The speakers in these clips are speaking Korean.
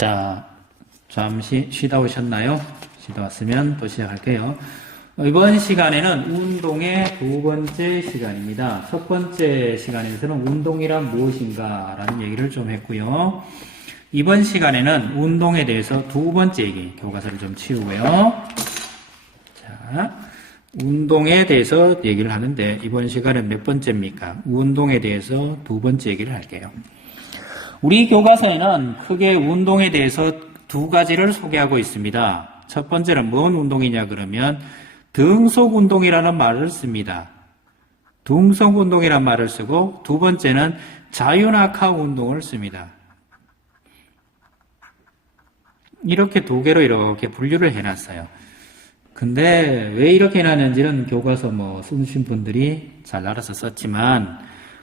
자, 잠시 쉬다 오셨나요? 쉬다 왔으면 또 시작할게요. 이번 시간에는 운동의 두 번째 시간입니다. 첫 번째 시간에서는 운동이란 무엇인가 라는 얘기를 좀 했고요. 이번 시간에는 운동에 대해서 두 번째 얘기, 교과서를 좀 치우고요. 자, 운동에 대해서 얘기를 하는데 이번 시간은 몇 번째입니까? 운동에 대해서 두 번째 얘기를 할게요. 우리 교과서에는 크게 운동에 대해서 두 가지를 소개하고 있습니다. 첫 번째는 뭔 운동이냐 그러면 등속 운동이라는 말을 씁니다. 등속 운동이라는 말을 쓰고 두 번째는 자유낙하 운동을 씁니다. 이렇게 두 개로 이렇게 분류를 해놨어요. 근데 왜 이렇게 해놨는지는 교과서 쓰신 분들이 잘 알아서 썼지만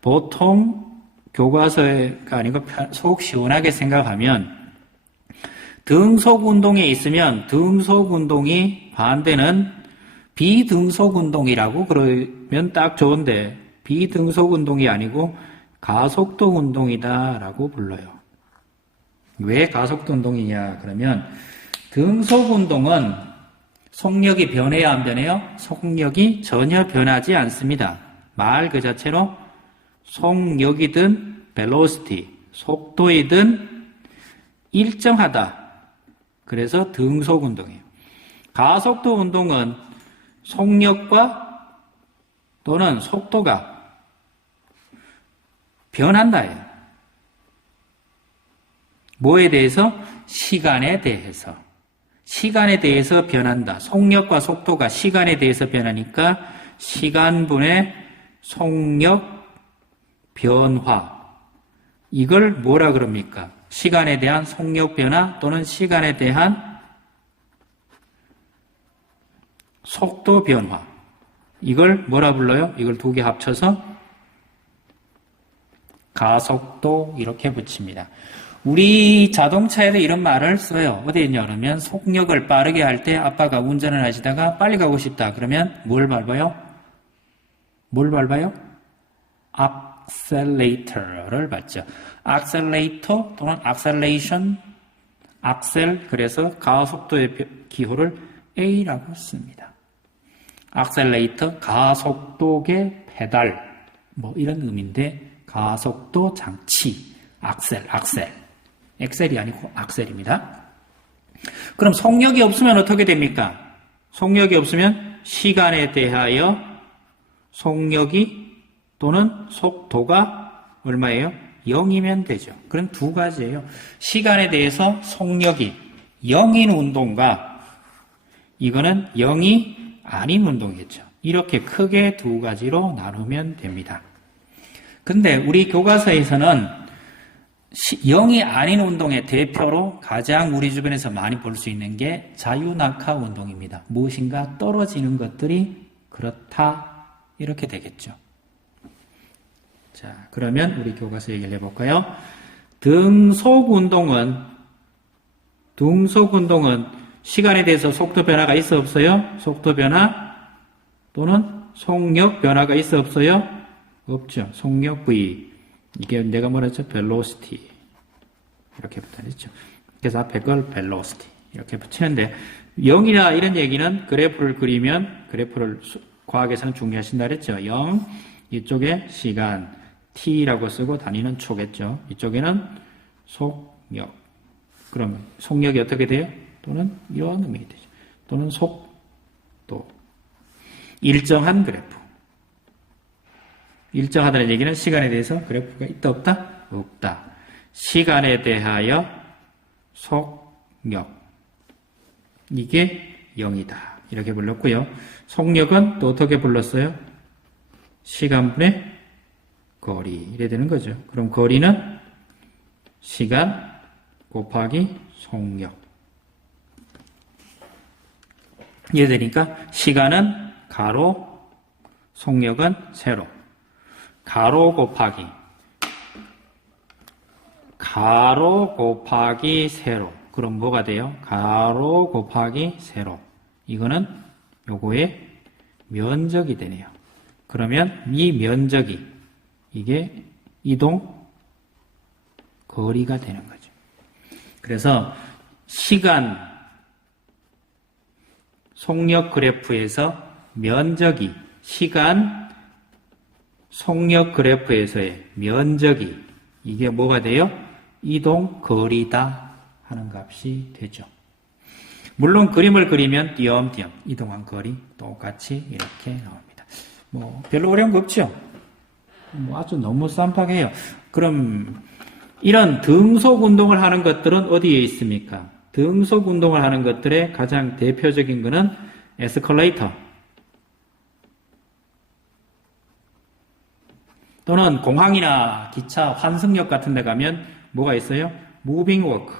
보통 교과서가 아니고 속 시원하게 생각하면 등속 운동에 있으면 등속 운동이 반대는 비등속 운동이라고 그러면 딱 좋은데 비등속 운동이 아니고 가속도 운동이다라고 불러요. 왜 가속도 운동이냐 그러면 등속 운동은 속력이 변해야 안 변해요? 속력이 전혀 변하지 않습니다. 말 그 자체로 속력이든 velocity, 속도이든 일정하다. 그래서 등속 운동이에요. 가속도 운동은 속력과 또는 속도가 변한다예요. 뭐에 대해서? 시간에 대해서. 시간에 대해서 변한다. 속력과 속도가 시간에 대해서 변하니까 시간분의 속력 변화. 이걸 뭐라 그럽니까? 시간에 대한 속력 변화 또는 시간에 대한 속도 변화. 이걸 뭐라 불러요? 이걸 두 개 합쳐서 가속도 이렇게 붙입니다. 우리 자동차에도 이런 말을 써요. 어디에 있냐 그러면 속력을 빠르게 할 때 아빠가 운전을 하시다가 빨리 가고 싶다. 그러면 뭘 밟아요? 뭘 밟아요? accelerator를 밟죠. accelerator 또는 acceleration, axle, 그래서 가속도의 기호를 A라고 씁니다. accelerator, 가속도계 페달, 이런 의미인데 가속도 장치, axle. 엑셀이 아니고 악셀입니다. 그럼 속력이 없으면 어떻게 됩니까? 속력이 없으면 시간에 대하여 속력이 또는 속도가 얼마예요? 0이면 되죠. 그럼 두 가지예요. 시간에 대해서 속력이 0인 운동과 이거는 0이 아닌 운동이겠죠. 이렇게 크게 두 가지로 나누면 됩니다. 근데 우리 교과서에서는 0이 아닌 운동의 대표로 가장 우리 주변에서 많이 볼 수 있는 게 자유낙하 운동입니다. 무엇인가 떨어지는 것들이 그렇다 이렇게 되겠죠. 자, 그러면 우리 교과서 얘기를 해볼까요? 등속 운동은 시간에 대해서 속도 변화가 있어 없어요? 속도 변화 또는 속력 변화가 있어 없어요? 없죠. 속력 V. 이게 내가 뭐랬죠? velocity. 이렇게 붙어있죠. 그래서 앞에 걸 velocity. 이렇게 붙이는데 0이나 이런 얘기는 그래프를 그리면 그래프를 과학에서는 중요하신다 그랬죠. 0, 이쪽에 시간, t라고 쓰고 다니는 초겠죠. 이쪽에는 속력. 그러면 속력이 어떻게 돼요? 또는 이런 의미가 되죠. 또는 속도. 일정한 그래프. 일정하다는 얘기는 시간에 대해서 그래프가 있다 없다? 없다. 시간에 대하여 속력. 이게 0이다. 이렇게 불렀고요. 속력은 또 어떻게 불렀어요? 시간분의 거리. 이래 되는 거죠. 그럼 거리는 시간 곱하기 속력. 이해되니까 시간은 가로, 속력은 세로. 가로 곱하기 세로. 그럼 뭐가 돼요? 가로 곱하기 세로. 이거는 요거의 면적이 되네요. 그러면 이 면적이 이게 이동 거리가 되는 거죠. 그래서 시간, 속력 그래프에서 면적이, 시간, 속력 그래프에서의 면적이, 이게 뭐가 돼요? 이동 거리다 하는 값이 되죠. 물론 그림을 그리면 띄엄띄엄 이동한 거리 똑같이 이렇게 나옵니다. 뭐 별로 어려운 거 없죠? 뭐 아주 너무 쌈박해요. 그럼 이런 등속 운동을 하는 것들은 어디에 있습니까? 등속 운동을 하는 것들의 가장 대표적인 것은 에스컬레이터 또는 공항이나 기차 환승역 같은 데 가면 뭐가 있어요? 무빙 워크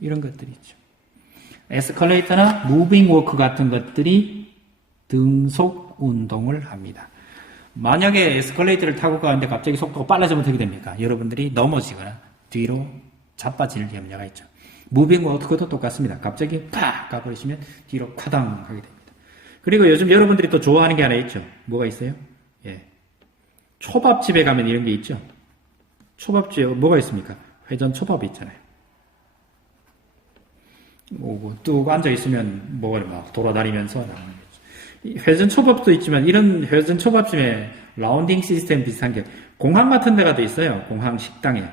이런 것들이 있죠. 에스컬레이터나 무빙 워크 같은 것들이 등속 운동을 합니다. 만약에 에스컬레이터를 타고 가는데 갑자기 속도가 빨라지면 어떻게 됩니까? 여러분들이 넘어지거나 뒤로 자빠질 염려가 있죠. 무빙 워크도 똑같습니다. 갑자기 팍 가버리시면 뒤로 쿼당 하게 됩니다. 그리고 요즘 여러분들이 또 좋아하는 게 하나 있죠. 뭐가 있어요? 예. 초밥집에 가면 이런 게 있죠. 초밥집에 뭐가 있습니까? 회전 초밥이 있잖아요. 뭐 뚝 앉아 있으면 뭐가 막 돌아다니면서 회전 초밥도 있지만 이런 회전 초밥집에 라운딩 시스템 비슷한 게 공항 같은 데 가도 있어요. 공항 식당에.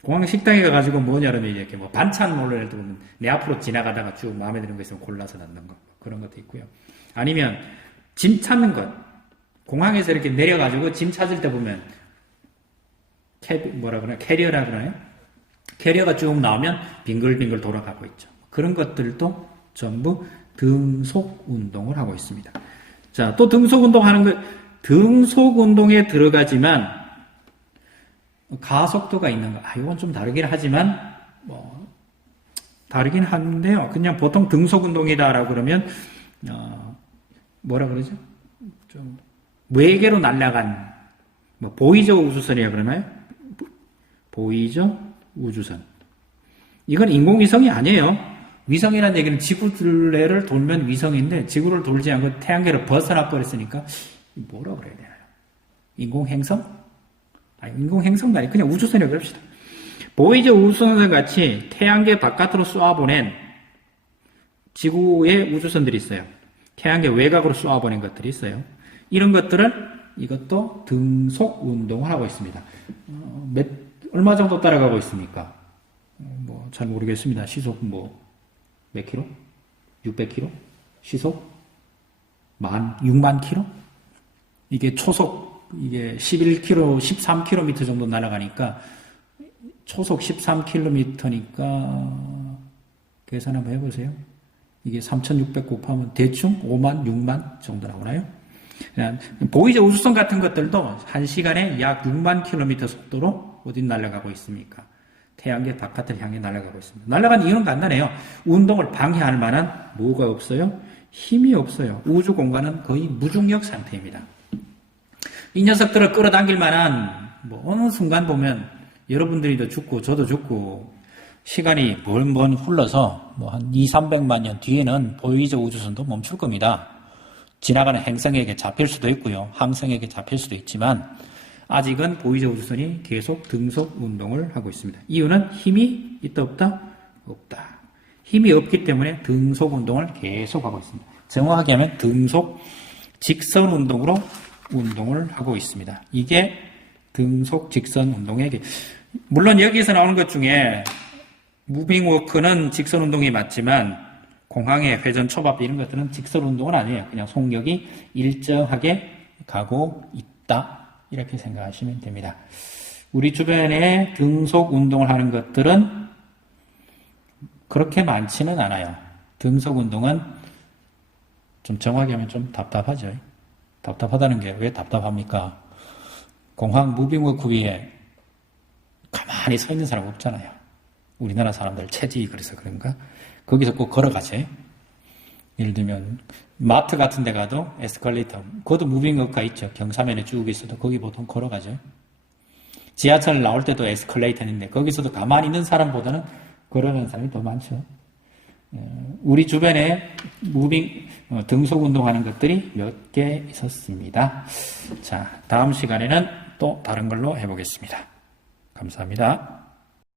공항 식당에 가가지고 뭐냐면 이렇게 뭐 반찬 몰래 보면 내 앞으로 지나가다가 쭉 마음에 드는 거 있으면 골라서 넣는 거 그런 것도 있고요. 아니면 짐 찾는 것. 공항에서 이렇게 내려가지고 짐 찾을 때 보면 캐리어라 그러나요? 캐리어가 쭉 나오면 빙글빙글 돌아가고 있죠. 그런 것들도 전부 등속 운동을 하고 있습니다. 자, 또 등속 운동하는 거, 등속 운동에 들어가지만 가속도가 있는 거. 이건 좀 다르긴 하지만 다르긴 한데요. 그냥 보통 등속 운동이다라고 그러면 뭐라 그러죠? 좀 외계로 날아간 보이저 우주선이라 그러나요? 보이저 우주선. 이건 인공위성이 아니에요. 위성이라는 얘기는 지구 둘레를 돌면 위성인데 지구를 돌지 않고 태양계를 벗어나 버렸으니까 뭐라 그래야 되나요? 인공행성? 인공행성도 아니고 그냥 우주선이라고 합시다. 보이저 우주선 같이 태양계 바깥으로 쏘아보낸 지구의 우주선들이 있어요. 태양계 외곽으로 쏘아보낸 것들이 있어요. 이런 것들을 이것도 등속 운동을 하고 있습니다. 얼마 정도 따라가고 있습니까? 잘 모르겠습니다. 시속 몇 킬로? 600킬로? 시속? 6만 킬로? 이게 초속, 이게 11킬로, 13킬로미터 정도 날아가니까, 초속 13킬로미터니까, 계산 한번 해보세요. 이게 3,600 곱하면 대충 5만, 6만 정도 나오나요? 보이저 우주선 같은 것들도 1시간에 약 6만 킬로미터 속도로 어디 날아가고 있습니까? 태양계 바깥을 향해 날아가고 있습니다. 날아가는 이유는 간단해요. 운동을 방해할 만한 뭐가 없어요? 힘이 없어요. 우주 공간은 거의 무중력 상태입니다. 이 녀석들을 끌어당길 만한 어느 순간 보면 여러분들도 죽고 저도 죽고 시간이 멀먼 흘러서 한 200~300만 년 뒤에는 보이저 우주선도 멈출 겁니다. 지나가는 행성에게 잡힐 수도 있고요. 항성에게 잡힐 수도 있지만 아직은 보이저 우주선이 계속 등속 운동을 하고 있습니다. 이유는 힘이 있다 없다? 없다. 힘이 없기 때문에 등속 운동을 계속 하고 있습니다. 정확하게 하면 등속 직선 운동으로 운동을 하고 있습니다. 이게 등속 직선 운동의 물론 여기서 나오는 것 중에 무빙 워크는 직선 운동이 맞지만 공항의 회전 초밥 이런 것들은 직선 운동은 아니에요. 그냥 속력이 일정하게 가고 있다. 이렇게 생각하시면 됩니다. 우리 주변에 등속 운동을 하는 것들은 그렇게 많지는 않아요. 등속 운동은 좀 정확히 하면 좀 답답하죠. 답답하다는 게 왜 답답합니까? 공항 무빙워크 위에 가만히 서 있는 사람 없잖아요. 우리나라 사람들 체질이 그래서 그런가? 거기서 꼭 걸어가세요. 예를 들면 마트 같은 데 가도 에스컬레이터, 그것도 무빙워크가 있죠. 경사면에 쭉 있어도 거기 보통 걸어가죠. 지하철 나올 때도 에스컬레이터인데 거기서도 가만히 있는 사람보다는 걸어가는 사람이 더 많죠. 우리 주변에 등속 운동하는 것들이 몇 개 있었습니다. 자, 다음 시간에는 또 다른 걸로 해보겠습니다. 감사합니다.